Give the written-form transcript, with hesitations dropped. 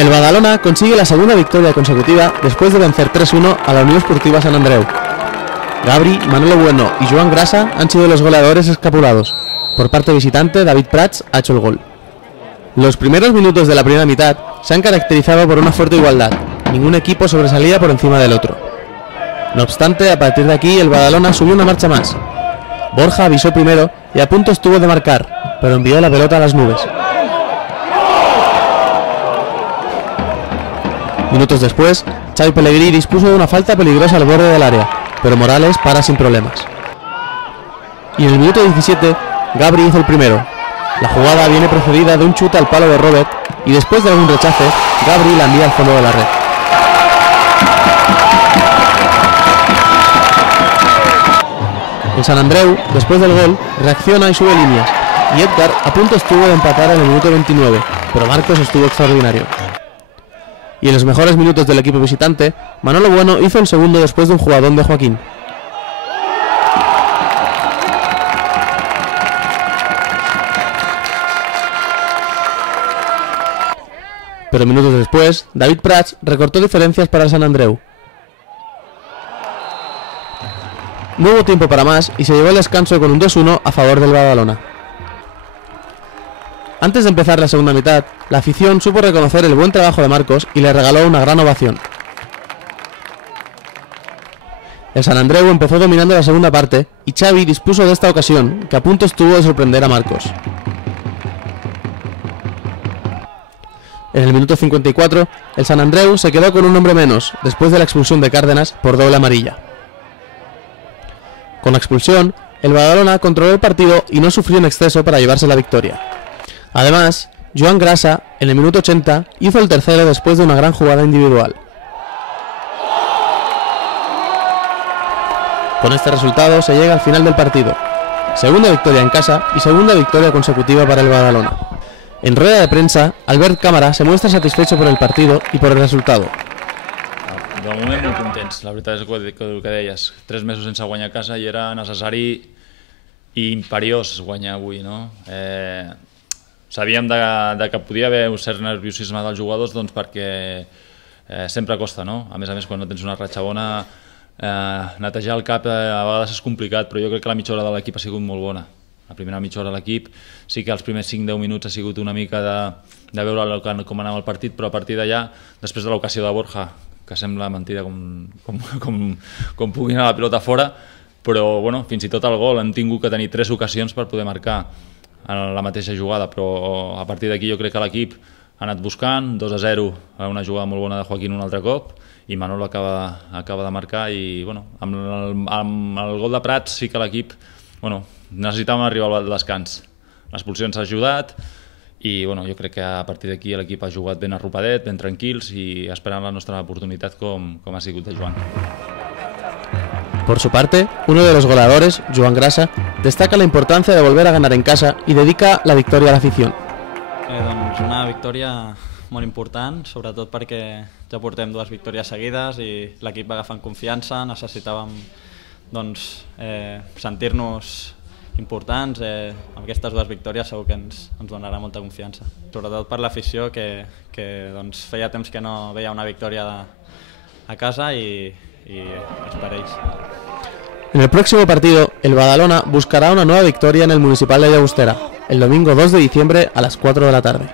El Badalona consigue la segunda victoria consecutiva después de vencer 3-1 a la Unió Esportiva Sant Andreu. Gabri, Manolo Bueno y Joan Grasa han sido los goleadores escapulados. Por parte visitante, David Prats ha hecho el gol. Los primeros minutos de la primera mitad se han caracterizado por una fuerte igualdad. Ningún equipo sobresalía por encima del otro. No obstante, a partir de aquí el Badalona subió una marcha más. Borja avisó primero y a punto estuvo de marcar, pero envió la pelota a las nubes. Minutos después, Xavi Pellegrí dispuso de una falta peligrosa al borde del área, pero Morales para sin problemas. Y en el minuto 17, Gabri hizo el primero. La jugada viene precedida de un chute al palo de Robert y después de un rechace, Gabri la envía al fondo de la red. El Sant Andreu, después del gol, reacciona y sube líneas, y Edgar a punto estuvo de empatar en el minuto 29, pero Marcos estuvo extraordinario. Y en los mejores minutos del equipo visitante, Manolo Bueno hizo el segundo después de un jugadón de Joaquín. Pero minutos después, David Prats recortó diferencias para el Sant Andreu. No hubo tiempo para más y se llevó el descanso con un 2-1 a favor del Badalona. Antes de empezar la segunda mitad, la afición supo reconocer el buen trabajo de Marcos y le regaló una gran ovación. El Sant Andreu empezó dominando la segunda parte y Xavi dispuso de esta ocasión, que a punto estuvo de sorprender a Marcos. En el minuto 54, el Sant Andreu se quedó con un hombre menos, después de la expulsión de Cárdenas por doble amarilla. Con la expulsión, el Badalona controló el partido y no sufrió en exceso para llevarse la victoria. Además, Joan Grasa, en el minuto 80, hizo el tercero después de una gran jugada individual. Con este resultado se llega al final del partido. Segunda victoria en casa y segunda victoria consecutiva para el Badalona. En rueda de prensa, Albert Cámara se muestra satisfecho por el partido y por el resultado. De moment molt contents, la veritat és el que deies. 3 mesos sense guanyar a casa i era necessari i imperiós guanyar avui, no? Sabíem que podia haver un cert nerviosisme dels jugadors doncs perquè sempre costa, no? A més, quan no tens una ratxa bona, netejar el cap a vegades és complicat, però jo crec que la mitja hora de l'equip ha sigut molt bona. La primera mitja hora de l'equip, sí que els primers 5-10 minuts ha sigut una mica de veure com anava el partit, però a partir d'allà, després de l'ocasió de Borja, que sembla mentida com pugui anar la pilota fora, però bueno, fins i tot el gol hem tingut que tenir 3 ocasions per poder marcar en la mateixa jugada, però a partir d'aquí jo crec que l'equip ha anat buscant, 2-0, una jugada molt bona de Joaquín un altre cop, i Manolo acaba de marcar, i bueno, amb el gol de Prats sí que l'equip necessitàvem arribar al descans. L'expulsió ens ha ajudat, i bueno, jo crec que a partir d'aquí l'equip ha jugat ben arropadet, ben tranquils i esperant la nostra oportunitat com ha sigut de Joan. Por su parte, uno de los goleadores, Joan Grasa, destaca la importancia de volver a ganar en casa y dedica la victoria a la afición. Doncs una victòria molt important, sobretot perquè ja portem 2 victòries seguides i l'equip va agafant confiança, necessitàvem sentir-nos importants, amb aquestes 2 victòries segur que ens donarà molta confiança. Sobretot per l'afició, que feia temps que no veia una victòria a casa y es per ells. En el próximo partido, el Badalona buscará una nueva victoria en el Municipal de Llagostera, el domingo 2 de diciembre a las 4 de la tarde.